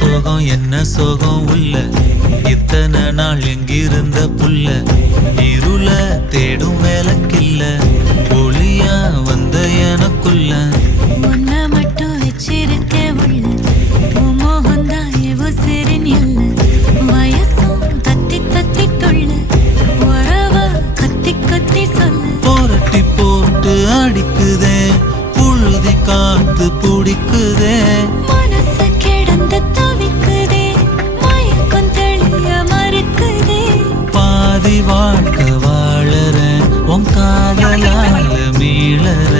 சோகம் என்ன சோகம் உள்ள? இத்தனை நாள் எங்கிருந்த புல்ல இருள தேடும் வேலைக்கில்ல ஒளியா வந்த எனக்குள்ள. ஒன்ன மட்டும் வச்சிருக்க உள்ள. மோகந்தான் உசிரின் இல்லை வயசும் தத்தி தத்தி கொள்ள உறவ கத்தி கத்தி சொல்லு. புரட்டி போட்டு அடிக்குதே. புழுதி காத்து பிடிக்குதே. தாளால மீளற